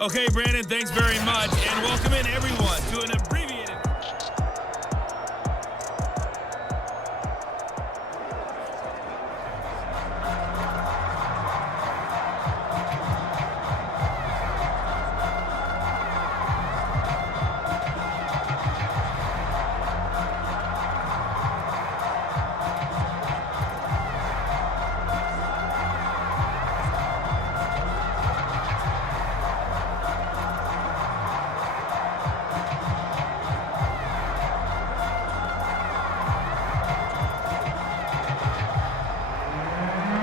Okay, Brandon, thanks very much. And welcome in, everyone, to an abbreviated...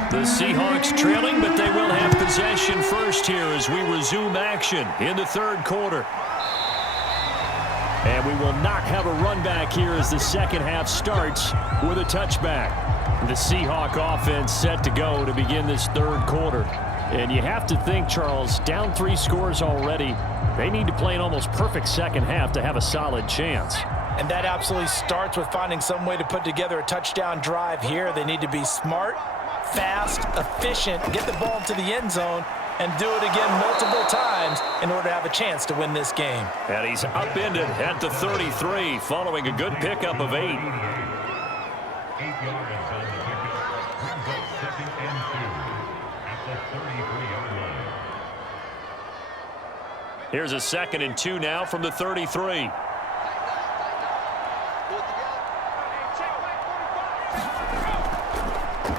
The Seahawks trailing, but they will have possession first here as we resume action in the third quarter. And we will not have a run back here as the second half starts with a touchback. The Seahawk offense set to go to begin this third quarter. And you have to think, Charles, down 3 scores already. They need to play an almost perfect second half to have a solid chance. And that absolutely starts with finding some way to put together a touchdown drive here. They need to be smart, fast, efficient, get the ball to the end zone, and do it again multiple times in order to have a chance to win this game. And he's upended at the 33 following a good pickup of 8. 8 yards on the pickup. Brings up 2nd and 2 at the 33-yard line. Here's a 2nd and 2 now from the 33.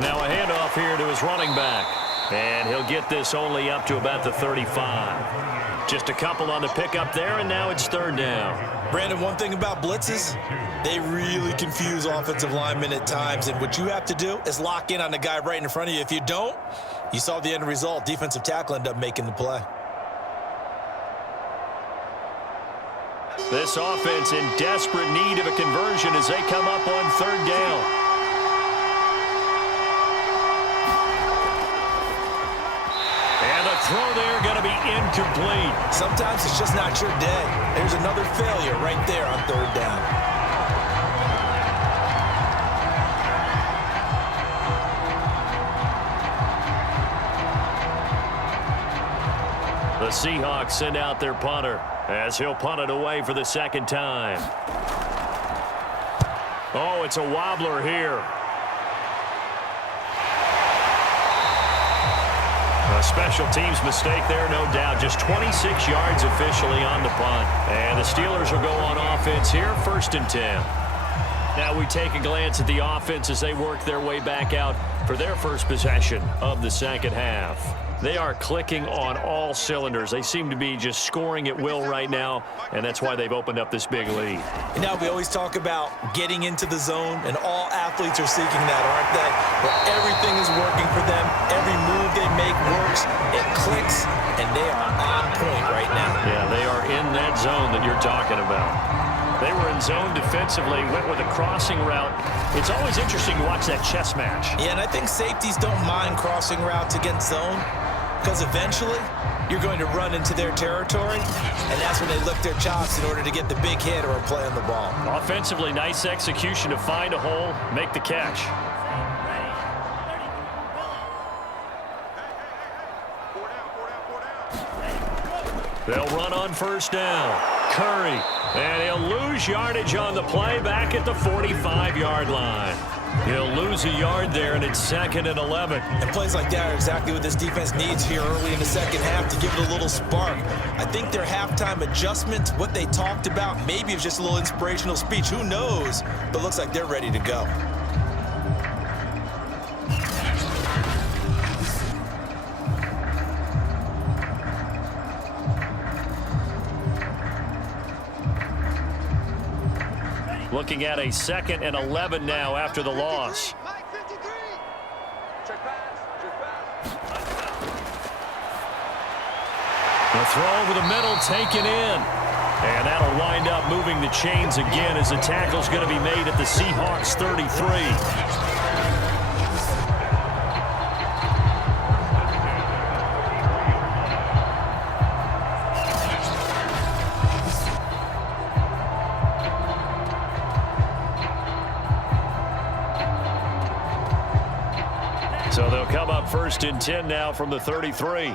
Now a handoff here to his running back. And he'll get this only up to about the 35. Just a couple on the pickup there, and now it's 3rd down. Brandon, one thing about blitzes, they really confuse offensive linemen at times. And what you have to do is lock in on the guy right in front of you. If you don't, you saw the end result. Defensive tackle ended up making the play. This offense in desperate need of a conversion as they come up on 3rd down. Throw there going to be incomplete. Sometimes it's just not your day. There's another failure right there on 3rd down. The Seahawks send out their punter as he'll punt it away for the 2nd time. Oh, it's a wobbler here. A special teams mistake there, no doubt. Just 26 yards officially on the punt. And the Steelers will go on offense here, 1st and 10. Now we take a glance at the offense as they work their way back out for their first possession of the second half. They are clicking on all cylinders. They seem to be just scoring at will right now, and that's why they've opened up this big lead. And now we always talk about getting into the zone, and all athletes are seeking that, aren't they? Where everything is working for them. Every move they make works. It clicks, and they are on point right now. Yeah, they are in that zone that you're talking about. They were in zone defensively, went with a crossing route. It's always interesting to watch that chess match. Yeah, and I think safeties don't mind crossing routes against zone, because eventually you're going to run into their territory, and that's when they lick their chops in order to get the big hit or a play on the ball. Offensively, nice execution to find a hole, make the catch. They'll run on 1st down. Curry, and he'll lose yardage on the play back at the 45-yard line. He'll lose a yard there, and it's 2nd and 11. And plays like that are exactly what this defense needs here early in the second half to give it a little spark. I think their halftime adjustment, what they talked about, maybe it was just a little inspirational speech. Who knows? But it looks like they're ready to go. Looking at a 2nd and 11 now after the loss. The throw over the middle taken in. And that'll wind up moving the chains again as the tackle's going to be made at the Seahawks 33. So they'll come up 1st and 10 now from the 33.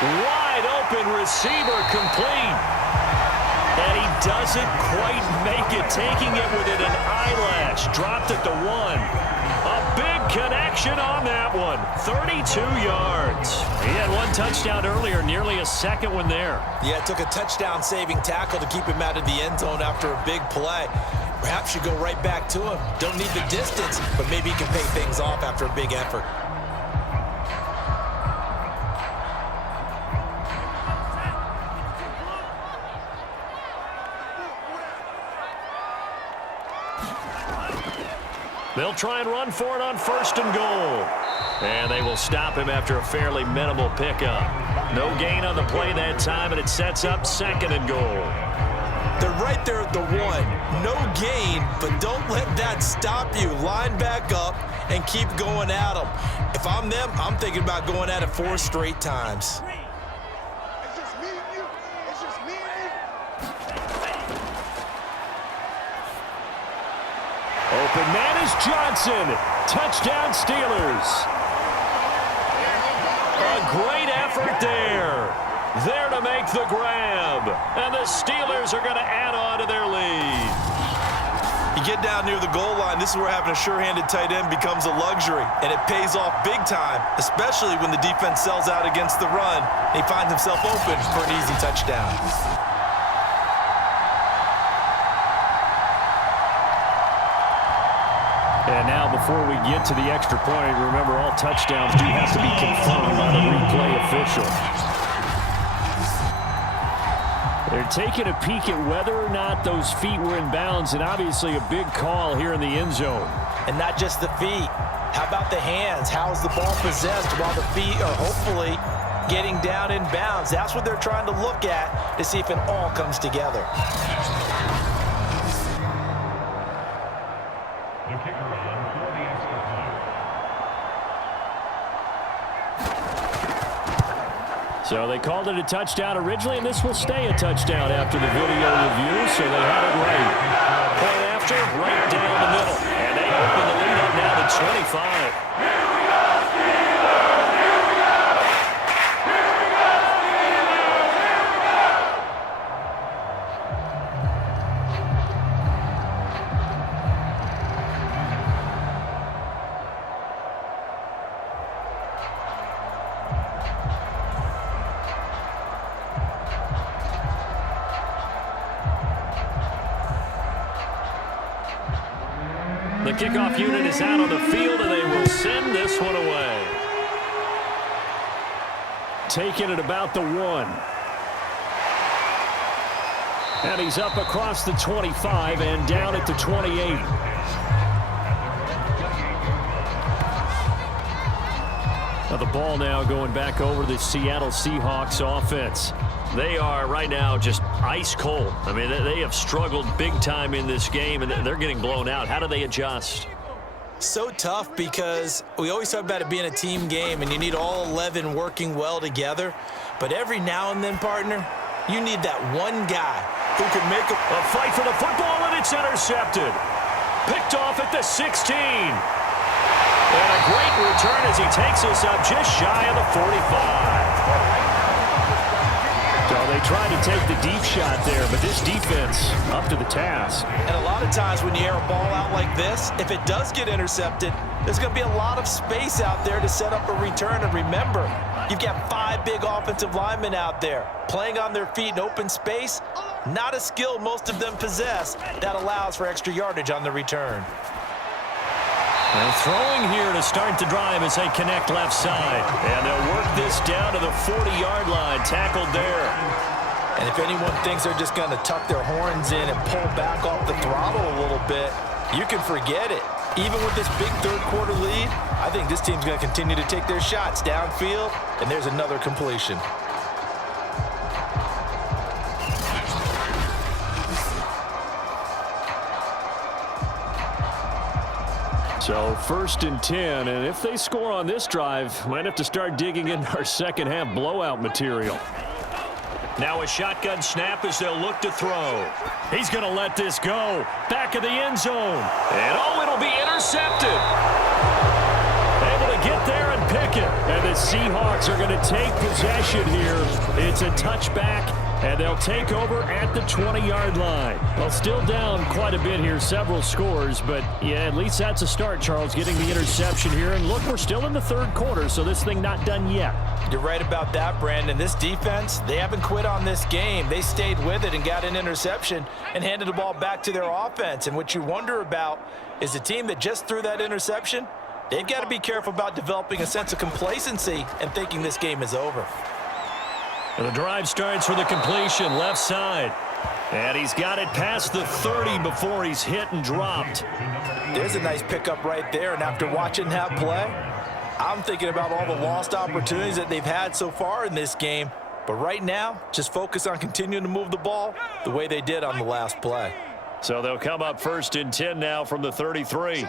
Wide open receiver complete. And he doesn't quite make it, taking it within an eyelash. Dropped it to 1. A big connection on that one. 32 yards. He had one touchdown earlier, nearly a second one there. Yeah, it took a touchdown-saving tackle to keep him out of the end zone after a big play. Perhaps you go right back to him. Don't need the distance, but maybe he can pay things off after a big effort. They'll try and run for it on 1st and goal. And they will stop him after a fairly minimal pickup. No gain on the play that time, and it sets up 2nd and goal. They're right there at the 1. No gain, but don't let that stop you. Line back up and keep going at them. If I'm them, I'm thinking about going at it 4 straight times. It's just me and you. It's just me and you. Open man is Johnson. Touchdown Steelers. A great effort there. There to make the grab. And the Steelers are going to add on to their lead. You get down near the goal line, this is where having a sure-handed tight end becomes a luxury. And it pays off big time, especially when the defense sells out against the run. He finds himself open for an easy touchdown. And now before we get to the extra point, remember all touchdowns do have to be confirmed by the replay official. They're taking a peek at whether or not those feet were in bounds, and obviously a big call here in the end zone. And not just the feet. How about the hands? How is the ball possessed while the feet are hopefully getting down in bounds? That's what they're trying to look at to see if it all comes together. The kicker on for the extra point. So they called it a touchdown originally, and this will stay a touchdown after the video review, so they had it right. Point after, right down the middle. And they open the lead up now to 25. The kickoff unit is out on the field, and they will send this one away. Taking it about the 1. And he's up across the 25 and down at the 28. Now the ball now going back over to the Seattle Seahawks offense. They are right now just ice cold. I mean, they have struggled big time in this game, and they're getting blown out. How do they adjust? So tough because we always talk about it being a team game, and you need all 11 working well together. But every now and then, partner, you need that one guy who can make a fight for the football, and it's intercepted. Picked off at the 16. And a great return as he takes us up just shy of the 45. So they tried to take the deep shot there, but this defense up to the task. And a lot of times when you air a ball out like this, if it does get intercepted, there's going to be a lot of space out there to set up a return. And remember, you've got 5 big offensive linemen out there playing on their feet in open space. Not a skill most of them possess that allows for extra yardage on the return. Well, throwing here to start the drive as they connect left side. And they'll work this down to the 40-yard line, tackled there. And if anyone thinks they're just going to tuck their horns in and pull back off the throttle a little bit, you can forget it. Even with this big third-quarter lead, I think this team's going to continue to take their shots downfield, and there's another completion. So 1st and 10, and if they score on this drive, might have to start digging into our second-half blowout material. Now a shotgun snap as they'll look to throw. He's going to let this go. Back of the end zone. And, oh, it'll be intercepted. Able to get there and pick second. And the Seahawks are going to take possession here. It's a touchback, and they'll take over at the 20-yard line. Well, still down quite a bit here, several scores, but yeah, at least that's a start, Charles, getting the interception here. And look, we're still in the third quarter, so this thing not done yet. You're right about that, Brandon. This defense, they haven't quit on this game. They stayed with it and got an interception and handed the ball back to their offense. And what you wonder about is the team that just threw that interception, they've got to be careful about developing a sense of complacency and thinking this game is over. And the drive starts for the completion, left side. And he's got it past the 30 before he's hit and dropped. There's a nice pickup right there, and after watching that play, I'm thinking about all the lost opportunities that they've had so far in this game. But right now, just focus on continuing to move the ball the way they did on the last play. So they'll come up 1st and 10 now from the 33.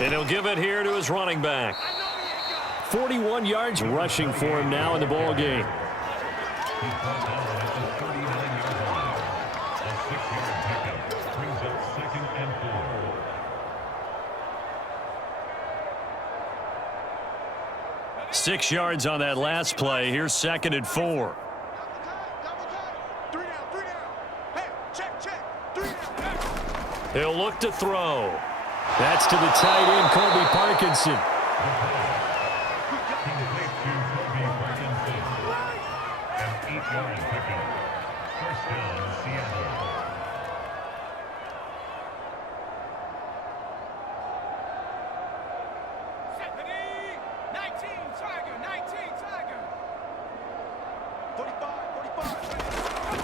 And he'll give it here to his running back. 41 yards rushing for him now in the ball game. A 6 yards on that last play. Here's 2nd and 4. He'll look to throw. That's to the tight end, Colby Parkinson. An 8-yard pickup. First down, Seattle.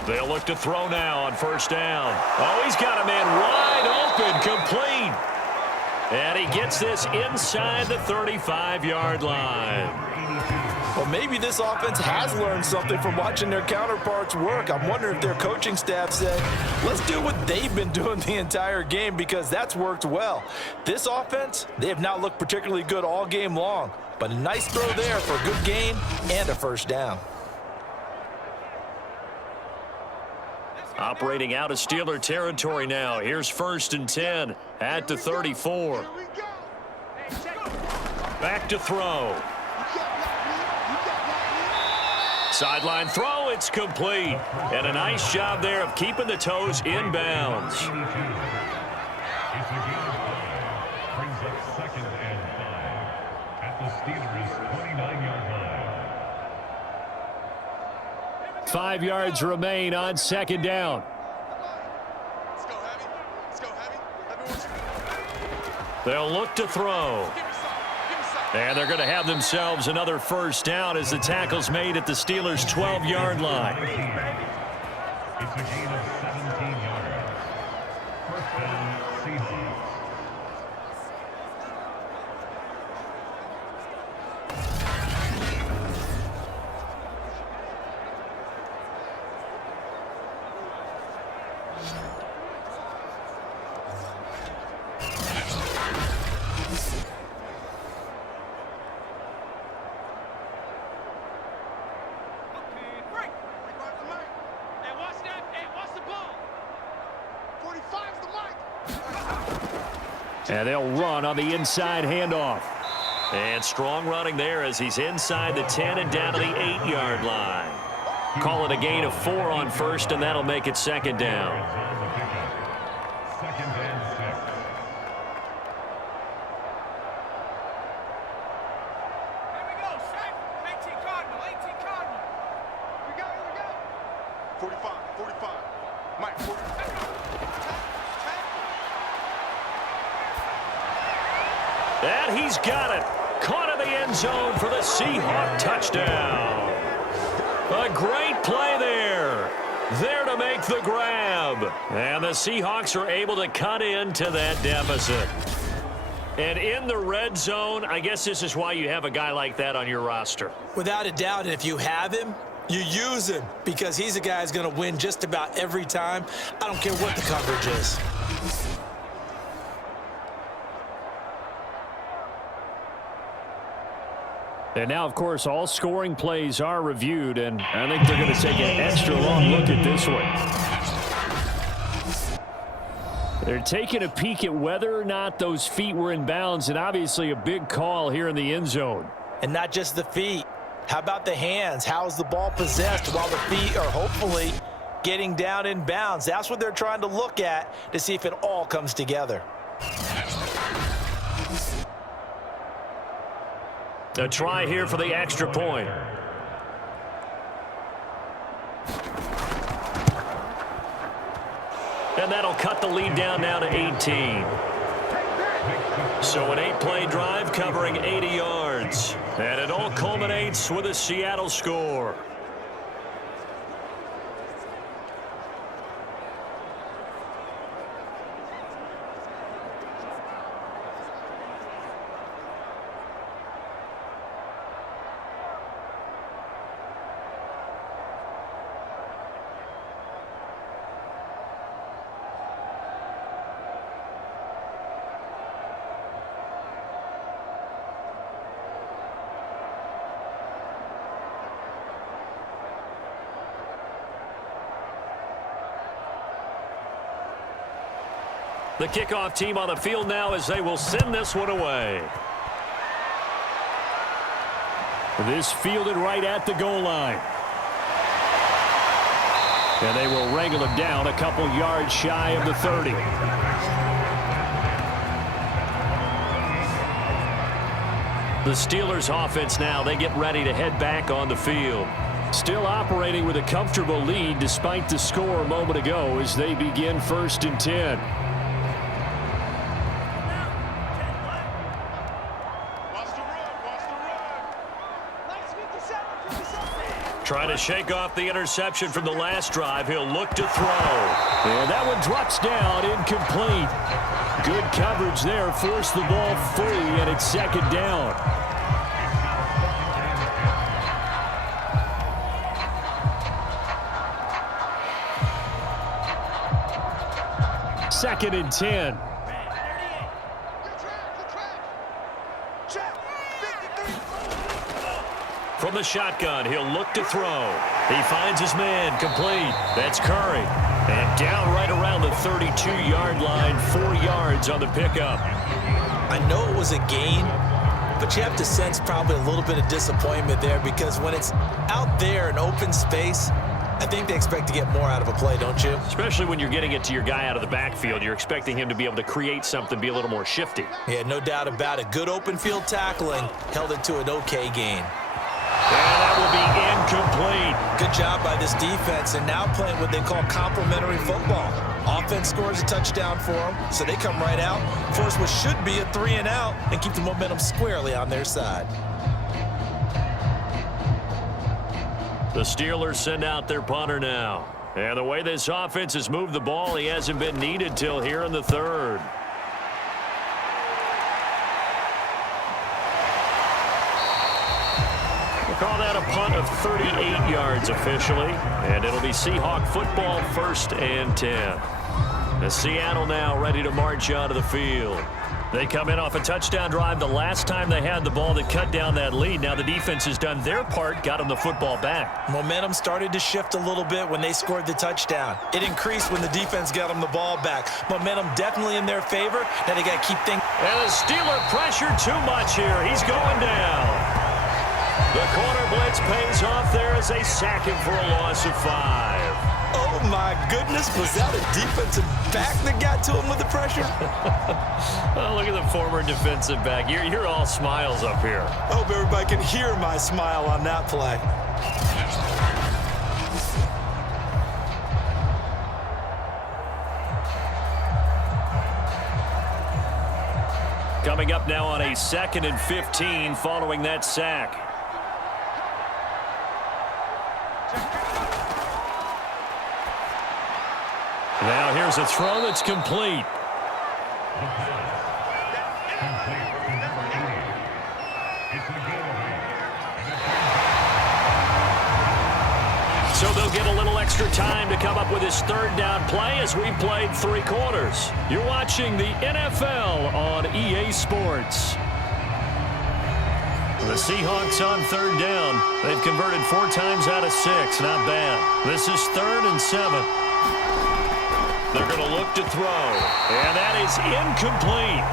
They'll look to throw now on 1st down. Oh, he's got a man wide open, complete. And he gets this inside the 35-yard line. Well, maybe this offense has learned something from watching their counterparts work. I'm wondering if their coaching staff said, let's do what they've been doing the entire game, because that's worked well. This offense, they have not looked particularly good all game long, but a nice throw there for a good gain and a 1st down. Operating out of Steeler territory now. Here's 1st and 10 at the 34. Back to throw. Sideline throw, it's complete. And a nice job there of keeping the toes inbounds. It's a gain of 5. Brings up 2nd and 5 at the Steelers' 29-yard line. 5 yards remain on 2nd down. Let's go, Heavy. Let's go, Heavy. They'll look to throw. And they're going to have themselves another 1st down as the tackle's made at the Steelers' 12-yard line. It's a gain of 17 yards. First down, Seahawks. And they'll run on the inside handoff. And strong running there as he's inside the 10 and down to the 8-yard line. Call it a gain of 4 on 1st, and that'll make it 2nd down. 2nd and 6. Here we go, set. 18 Cardinal, 18 Cardinal. We go. 45, 45. Mike, 45. And he's got it. Caught in the end zone for the Seahawk touchdown. A great play there. There to make the grab. And the Seahawks are able to cut into that deficit. And in the red zone, I guess this is why you have a guy like that on your roster. Without a doubt, and if you have him, you use him, because he's a guy who's going to win just about every time. I don't care what the coverage is. And now, of course, all scoring plays are reviewed, and I think they're going to take an extra long look at this one. They're taking a peek at whether or not those feet were in bounds, and obviously a big call here in the end zone. And not just the feet. How about the hands? How's the ball possessed while the feet are hopefully getting down in bounds? That's what they're trying to look at to see if it all comes together. A try here for the extra point. And that'll cut the lead down now to 18. So an 8-play drive covering 80 yards. And it all culminates with a Seattle score. The kickoff team on the field now as they will send this one away. This fielded right at the goal line. And they will wrangle him down a couple yards shy of the 30. The Steelers offense now, they get ready to head back on the field. Still operating with a comfortable lead despite the score a moment ago as they begin 1st and 10. Trying to shake off the interception from the last drive. He'll look to throw. And that one drops down, incomplete. Good coverage there. Forced the ball free, and it's 2nd down. Second and 10. From the shotgun, he'll look to throw. He finds his man, complete. That's Curry. And down right around the 32-yard line, 4 yards on the pickup. I know it was a gain, but you have to sense probably a little bit of disappointment there because when it's out there in open space, I think they expect to get more out of a play, don't you? Especially when you're getting it to your guy out of the backfield. You're expecting him to be able to create something, be a little more shifty. Yeah, no doubt about it. Good open field tackling held it to an okay gain. And that will be incomplete. Good job by this defense, and now playing what they call complementary football. Offense scores a touchdown for them, so they come right out, force what should be a 3-and-out, and keep the momentum squarely on their side. The Steelers send out their punter now. And the way this offense has moved the ball, he hasn't been needed till here in the 3rd. Call that a punt of 38 yards officially, and it'll be Seahawk football 1st and 10. The Seattle now ready to march onto the field. They come in off a touchdown drive the last time they had the ball that cut down that lead. Now the defense has done their part, got them the football back. Momentum started to shift a little bit when they scored the touchdown. It increased when the defense got them the ball back. Momentum definitely in their favor. Now they got to keep things. And the Steeler pressure too much here. He's going down. The corner blitz pays off there as they sack him for a loss of 5. Oh, my goodness. Was that a defensive back that got to him with the pressure? Oh, look at the former defensive back. You're all smiles up here. I hope everybody can hear my smile on that play. Coming up now on a 2nd and 15 following that sack. Now here's a throw that's complete. So they'll get a little extra time to come up with his 3rd down play as we played 3 quarters. You're watching the NFL on EA Sports. The Seahawks on 3rd down. They've converted 4 times out of 6. Not bad. This is 3rd and 7. They're going to look to throw, and that is incomplete.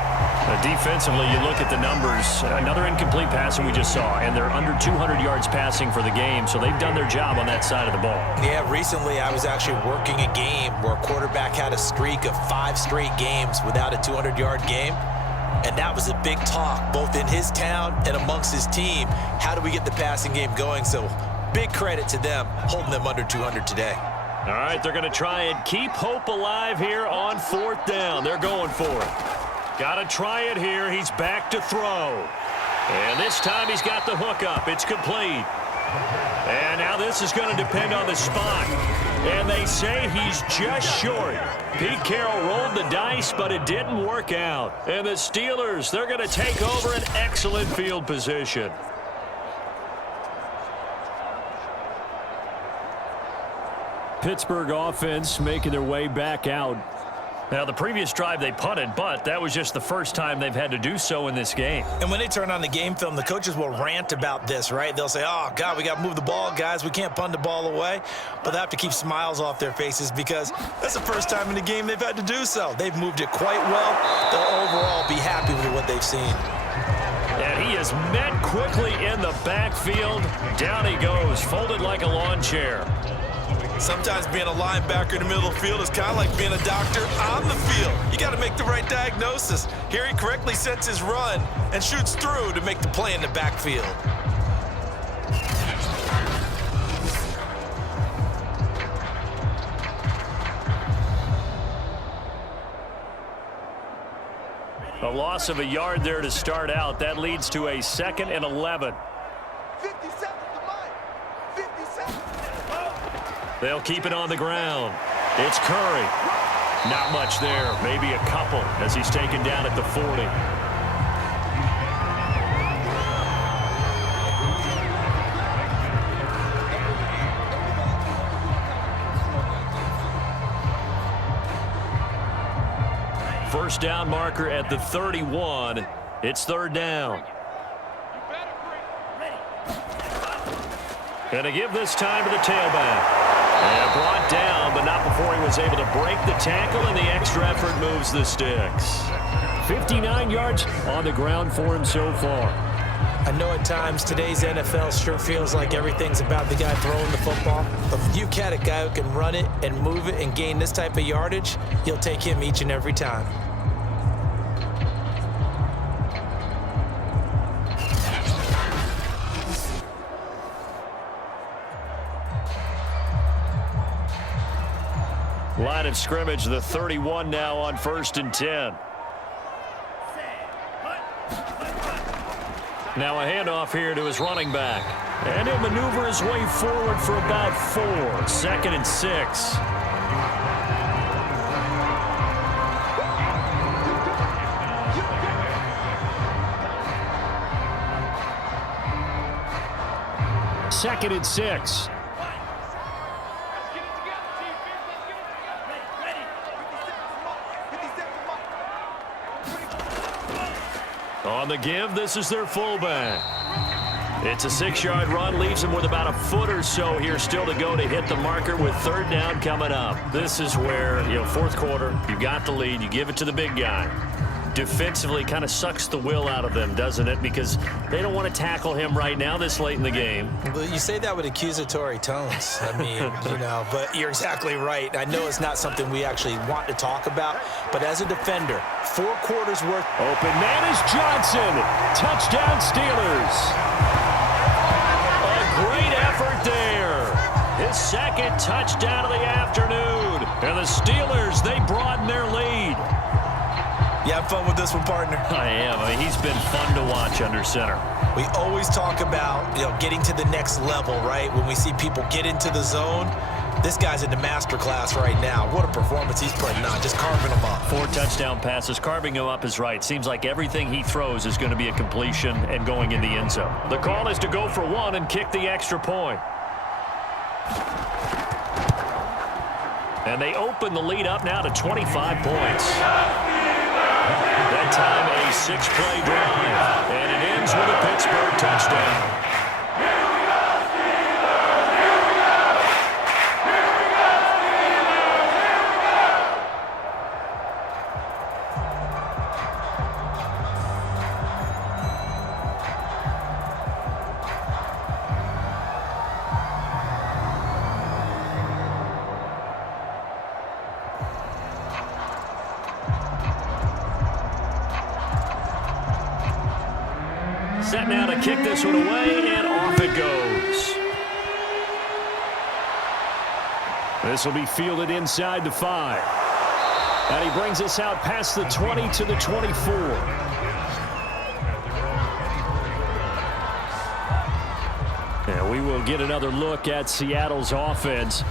Defensively, you look at the numbers. Another incomplete pass that we just saw, and they're under 200 yards passing for the game, so they've done their job on that side of the ball. Yeah, recently I was actually working a game where a quarterback had a streak of 5 straight games without a 200-yard game, and that was a big talk both in his town and amongst his team. How do we get the passing game going? So big credit to them holding them under 200 today. All right, they're going to try and keep hope alive here on 4th down. They're going for it. Got to try it here. He's back to throw. And this time he's got the hook up. It's complete. And now this is going to depend on the spot. And they say he's just short. Pete Carroll rolled the dice, but it didn't work out. And the Steelers, they're going to take over an excellent field position. Pittsburgh offense making their way back out. Now, the previous drive they punted, but that was just the first time they've had to do so in this game. And when they turn on the game film, the coaches will rant about this, right? They'll say, oh, God, we got to move the ball, guys. We can't punt the ball away. But they have to keep smiles off their faces because that's the first time in the game they've had to do so. They've moved it quite well. They'll overall be happy with what they've seen. And he is met quickly in the backfield. Down he goes, folded like a lawn chair. Sometimes being a linebacker in the middle of the field is kind of like being a doctor on the field. You got to make the right diagnosis. Here he correctly sets his run and shoots through to make the play in the backfield. A loss of a yard there to start out. That leads to a 2nd and 11. 50 seconds to mine. 50 seconds. They'll keep it on the ground. It's Curry. Not much there. Maybe a couple as he's taken down at the 40. First down marker at the 31. It's 3rd down. And to give this time to the tailback. And brought down, but not before he was able to break the tackle, and the extra effort moves the sticks. 59 yards on the ground for him so far. I know at times today's NFL sure feels like everything's about the guy throwing the football. But if you got a guy who can run it and move it and gain this type of yardage, you'll take him each and every time. Line of scrimmage, the 31 now on 1st and 10. Now a handoff here to his running back. And he'll maneuver his way forward for about 4. 2nd and 6. Second and 6. On the give, this is their fullback. It's a 6-yard run, leaves him with about a foot or so here still to go to hit the marker with 3rd down coming up. This is where, 4th quarter, you got the lead, you give it to the big guy. Defensively kind of sucks the will out of them, doesn't it? Because they don't want to tackle him right now this late in the game. Well, you say that with accusatory tones. I mean, but you're exactly right. I know it's not something we actually want to talk about, but as a defender, 4 quarters worth. Open man is Johnson. Touchdown Steelers. A great effort there. His 2nd touchdown of the afternoon. And the Steelers, they broaden their lead. You have fun with this one, partner? I am. I mean, he's been fun to watch under center. We always talk about, getting to the next level, right? When we see people get into the zone, this guy's in the master class right now. What a performance he's putting on, just carving them up. 4 touchdown passes. Carving him up is right. Seems like everything he throws is going to be a completion and going in the end zone. The call is to go for 1 and kick the extra point. And they open the lead up now to 25 points. That time a 6-play drive, and it ends with a Pittsburgh touchdown. Set now to kick this one away, and off it goes. This will be fielded inside the 5. And he brings us out past the 20 to the 24. And we will get another look at Seattle's offense.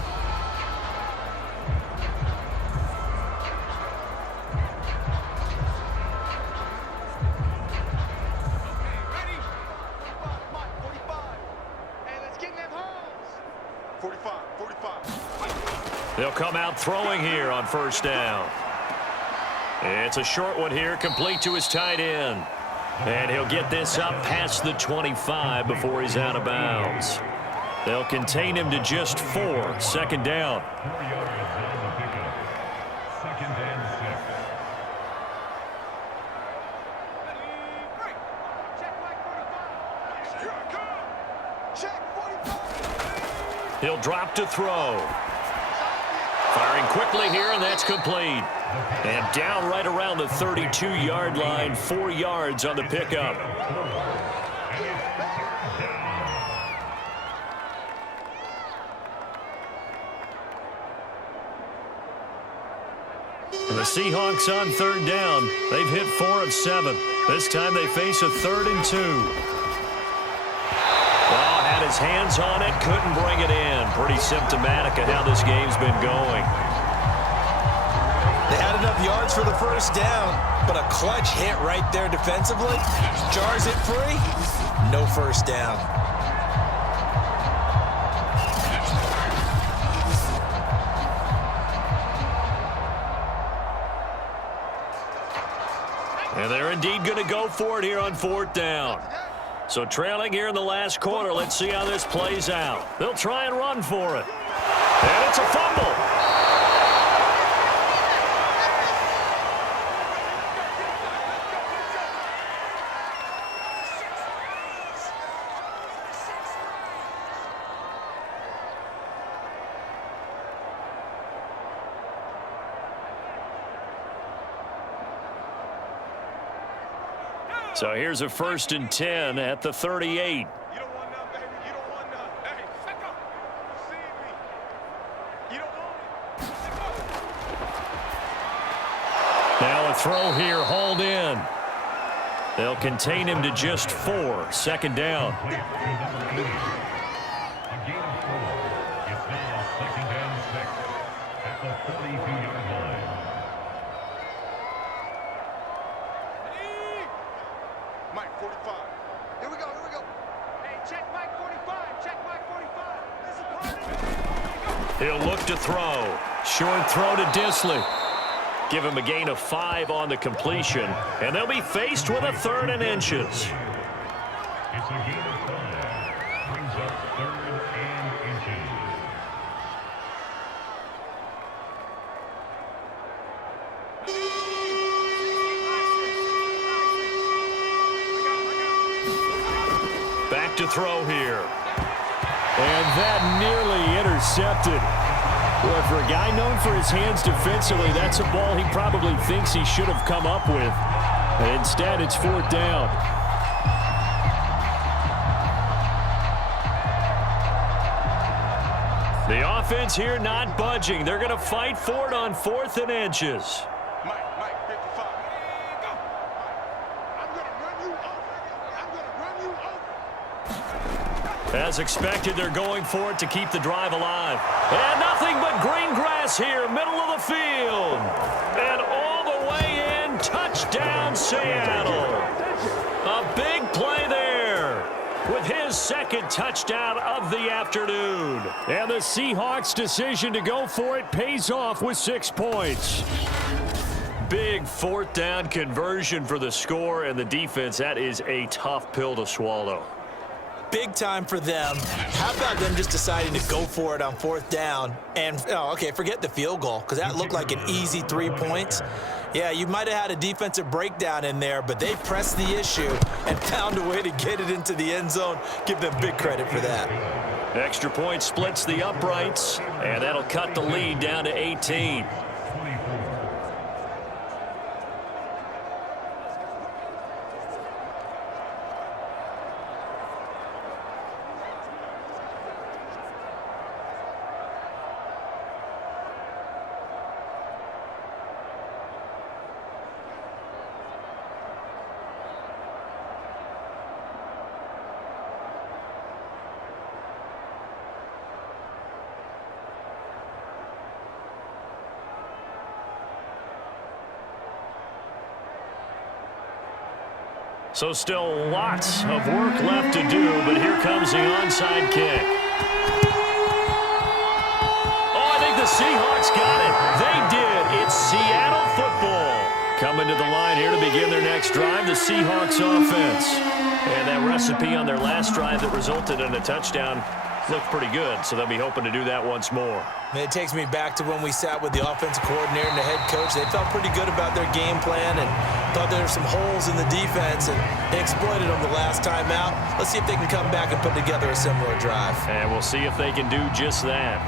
They'll come out throwing here on first down. It's a short one here, complete to his tight end. And he'll get this up past the 25 before he's out of bounds. They'll contain him to just 4. Second down. 4 yards on the pickup. Second and 6. He'll drop to throw. Firing quickly here, and that's complete. And down right around the 32-yard line, 4 yards on the pickup. The Seahawks on third down. They've hit 4 of 7. This time they face a 3rd and 2. Well, had his hands on it, couldn't bring it in. Pretty symptomatic of how this game's been going. They had enough yards for the first down, but a clutch hit right there defensively. Jars it free. No first down. And they're indeed going to go for it here on 4th down. So trailing here in the last quarter, let's see how this plays out. They'll try and run for it. And it's a fumble. So here's a 1st and 10 at the 38. You don't want none, baby. You don't want none. Hey, check up. See me. You don't want it. Now a throw here, hauled in. They'll contain him to just 4. Second down. A gain of 4. It's now 2nd and 6 at the 42-yard line. Mike, 45. Here we go. Hey, check Mike 45. Check Mike 45. This is part. He'll look to throw. Short throw to Disley. Give him a gain of 5 on the completion. And they'll be faced with a 3rd and inches. It's a gain of 5. Brings up 3rd and inches. Back to throw here. And that nearly intercepted. Well, for a guy known for his hands defensively, that's a ball he probably thinks he should have come up with. And instead, it's 4th down. The offense here not budging. They're going to fight for it on 4th and inches. Mike, 55. Go. I'm going to run you over. As expected, they're going for it to keep the drive alive. And nothing but green grass here, middle of the field. And all the way in, touchdown Seattle. A big play there with his 2nd touchdown of the afternoon. And the Seahawks' decision to go for it pays off with 6 points. Big 4th down conversion for the score, and the defense, that is a tough pill to swallow. Big time for them. How about them just deciding to go for it on 4th down? And, forget the field goal, because that looked like an easy 3 points. Yeah, you might have had a defensive breakdown in there, but they pressed the issue and found a way to get it into the end zone. Give them big credit for that. Extra point splits the uprights, and that'll cut the lead down to 18. So still lots of work left to do, but here comes the onside kick. Oh, I think the Seahawks got it. They did. It's Seattle football. Coming to the line here to begin their next drive, the Seahawks offense. And that recipe on their last drive that resulted in a touchdown looked pretty good, so they'll be hoping to do that once more. It takes me back to when we sat with the offensive coordinator and the head coach. They felt pretty good about their game plan and thought there were some holes in the defense, and they exploited them the last time out. Let's see if they can come back and put together a similar drive. And we'll see if they can do just that.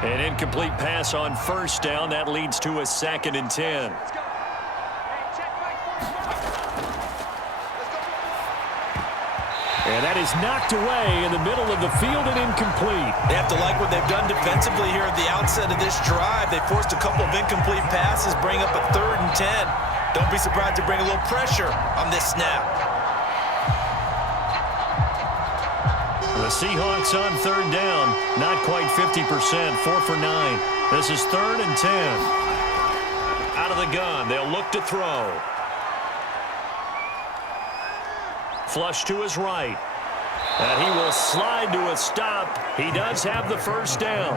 An incomplete pass on first down. That leads to a 2nd and 10. And that is knocked away in the middle of the field and incomplete. They have to like what they've done defensively here at the outset of this drive. They forced a couple of incomplete passes, bring up a 3rd and 10. Don't be surprised to bring a little pressure on this snap. The Seahawks on 3rd down, not quite 50%, 4 for 9. This is 3rd and 10. Out of the gun, they'll look to throw. Flush to his right. And he will slide to a stop. He does have the first down.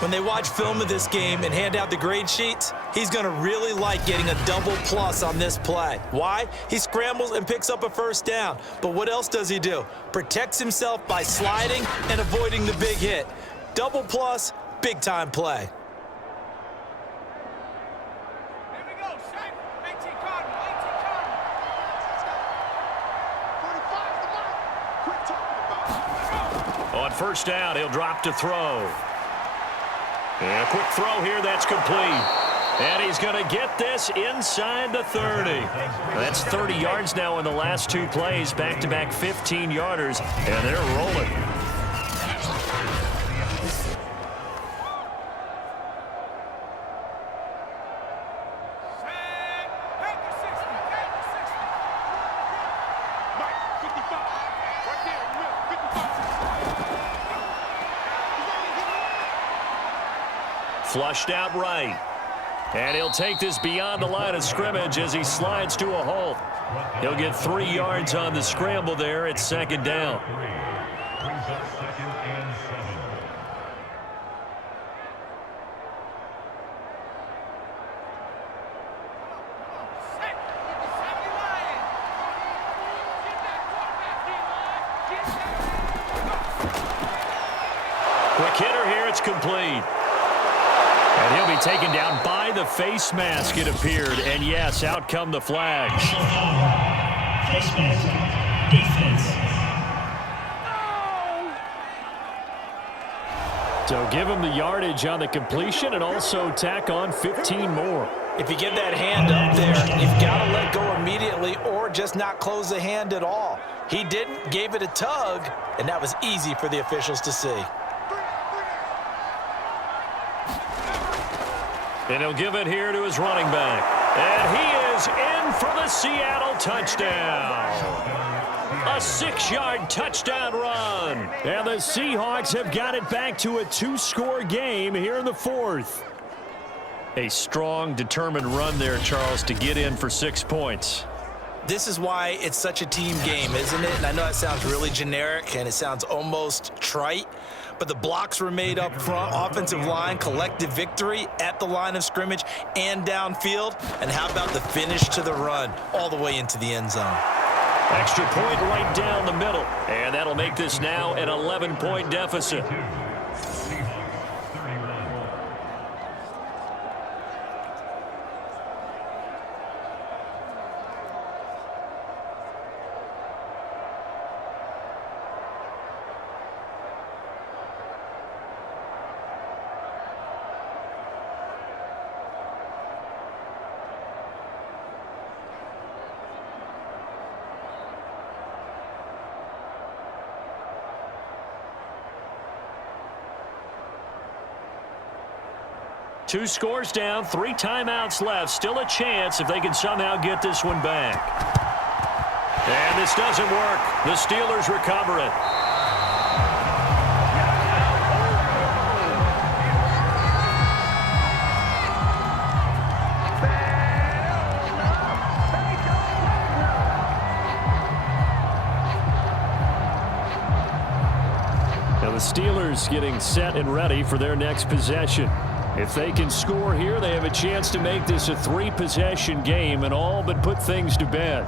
When they watch film of this game and hand out the grade sheets, he's going to really like getting a double plus on this play. Why? He scrambles and picks up a first down. But what else does he do? Protects himself by sliding and avoiding the big hit. Double plus, big-time play. Here we go, Shane. 18 Cardinal, 18 Cardinal. 45 is the mark. Quit talking about it. On first down, he'll drop to throw. And a quick throw here, that's complete. And he's going to get this inside the 30. That's 30 yards now in the last 2 plays, back-to-back 15-yarders, and they're rolling. Flushed out right. And he'll take this beyond the line of scrimmage as he slides to a halt. He'll get 3 yards on the scramble there. It's 2nd down. Brings up 2nd and 7. Quick hitter here. It's complete. And he'll be taken down by the face mask, it appeared. And yes, out come the flags. Face mask, defense. So give him the yardage on the completion and also tack on 15 more. If you get that hand up there, you've got to let go immediately or just not close the hand at all. He didn't, gave it a tug, and that was easy for the officials to see. And he'll give it here to his running back. And he is in for the Seattle touchdown. A 6-yard touchdown run. And the Seahawks have got it back to a 2-score game here in the 4th. A strong, determined run there, Charles, to get in for 6 points. This is why it's such a team game, isn't it? And I know that sounds really generic and it sounds almost trite, but the blocks were made up front, offensive line, collective victory at the line of scrimmage and downfield. And how about the finish to the run all the way into the end zone? Extra point right down the middle. And that'll make this now an 11-point deficit. Two scores down, 3 timeouts left. Still a chance if they can somehow get this one back. And this doesn't work. The Steelers recover it. Now the Steelers getting set and ready for their next possession. If they can score here, they have a chance to make this a 3-possession game and all but put things to bed.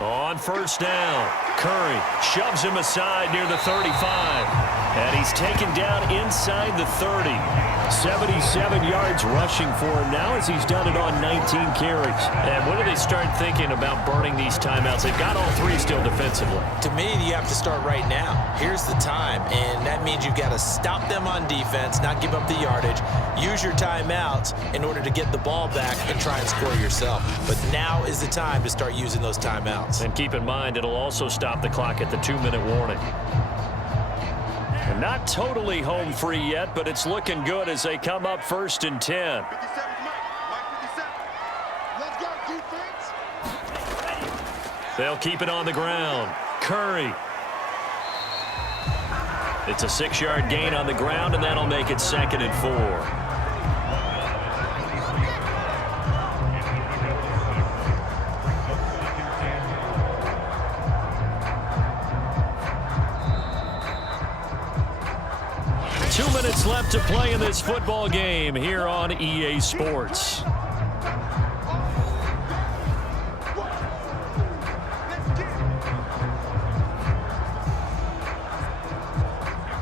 On first down, Curry shoves him aside near the 35. And he's taken down inside the 30. 77 yards rushing for him now as he's done it on 19 carries. And when do they start thinking about burning these timeouts? They've got all 3 still defensively. To me, you have to start right now. Here's the time, and that means you've got to stop them on defense, not give up the yardage, use your timeouts in order to get the ball back and try and score yourself. But now is the time to start using those timeouts. And keep in mind, it'll also stop the clock at the 2-minute warning. And not totally home free yet, but it's looking good as they come up 1st and 10. 57, Mike 57. Let's go, defense. They'll keep it on the ground. Curry. It's a 6-yard gain on the ground, and that'll make it 2nd and 4. Minutes left to play in this football game here on EA Sports.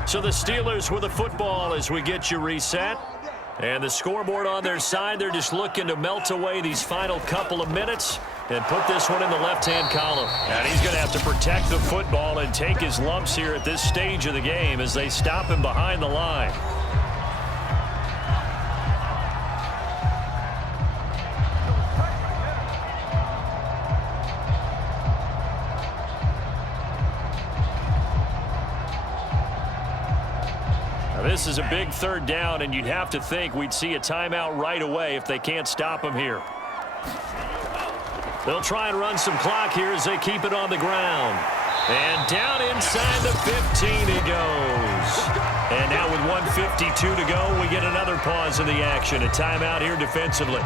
So the Steelers with the football as we get you reset. And the scoreboard on their side, they're just looking to melt away these final couple of minutes and put this one in the left-hand column. And he's going to have to protect the football and take his lumps here at this stage of the game as they stop him behind the line. This is a big 3rd down, and you'd have to think we'd see a timeout right away if they can't stop him here. They'll try and run some clock here as they keep it on the ground. And down inside the 15 he goes. And now with 1:52 to go, we get another pause in the action. A timeout here defensively.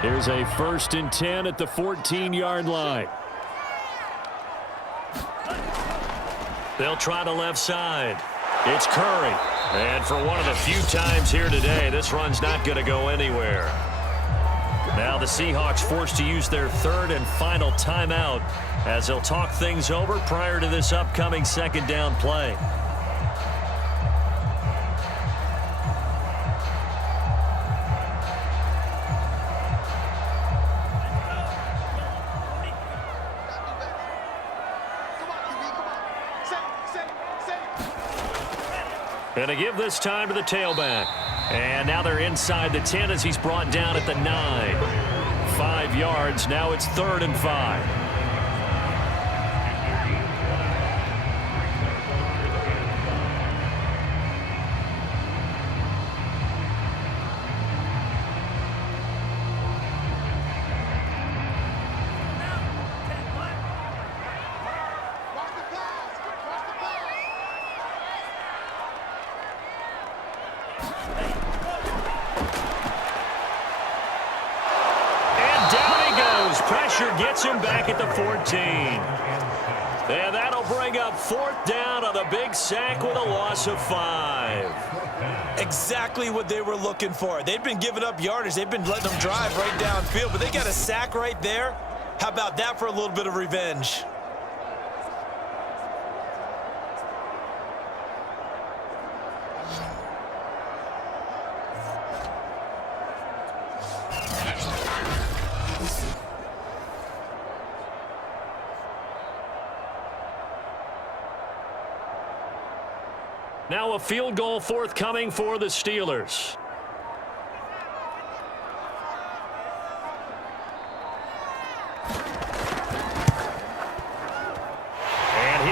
Here's a 1st and 10 at the 14-yard line. They'll try the left side. It's Curry. And for one of the few times here today, this run's not going to go anywhere. Now the Seahawks forced to use their 3rd and final timeout as they'll talk things over prior to this upcoming 2nd down play. And to give this time to the tailback. And now they're inside the 10 as he's brought down at the 9. 5 yards. Now it's 3rd and 5. Gets him back at the 14. And that'll bring up 4th down on the big sack with a loss of 5. Exactly what they were looking for. They've been giving up yardage. They've been letting them drive right downfield, but they got a sack right there. How about that for a little bit of revenge? Now a field goal forthcoming for the Steelers.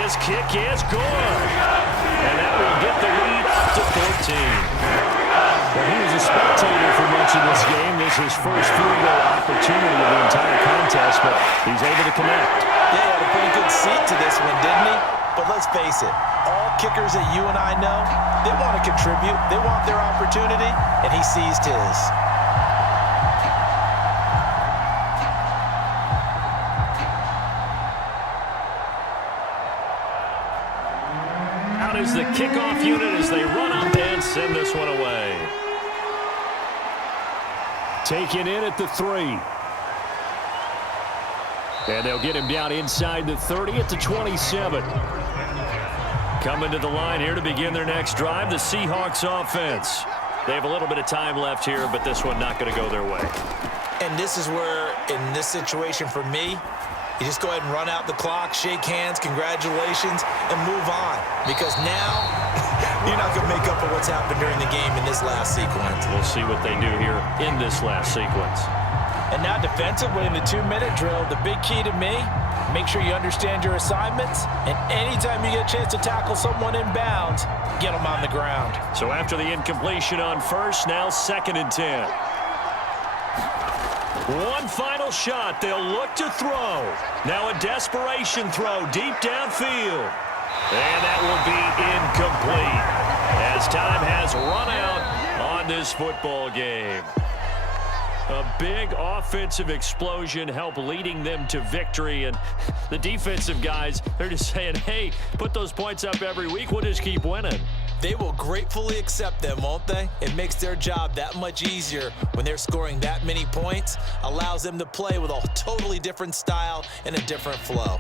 This kick is good. And that will get the lead up to 14. Well, he was a spectator for much of this game. This is his first field goal opportunity of the entire contest, but he's able to connect. Yeah, he had a pretty good seat to this one, didn't he? But let's face it, all kickers that you and I know, they want to contribute. They want their opportunity, and he seized his. Out is the kickoff unit as they run up and send this one away. Taken in at the 3. And they'll get him down inside the 30 at the 27. Coming to the line here to begin their next drive, the Seahawks offense. They have a little bit of time left here, but this one not going to go their way. And this is where, in this situation for me, you just go ahead and run out the clock, shake hands, congratulations, and move on. Because now, you're not going to make up for what's happened during the game in this last sequence. We'll see what they do here in this last sequence. And now defensively in the 2-minute drill, the big key to me, make sure you understand your assignments, and anytime you get a chance to tackle someone in bounds, get them on the ground. So after the incompletion on first, now 2nd and 10. One final shot. They'll look to throw. Now a desperation throw deep downfield. And that will be incomplete as time has run out on this football game. A big offensive explosion helped leading them to victory. And the defensive guys, they're just saying, hey, put those points up every week. We'll just keep winning. They will gratefully accept them, won't they? It makes their job that much easier when they're scoring that many points. Allows them to play with a totally different style and a different flow.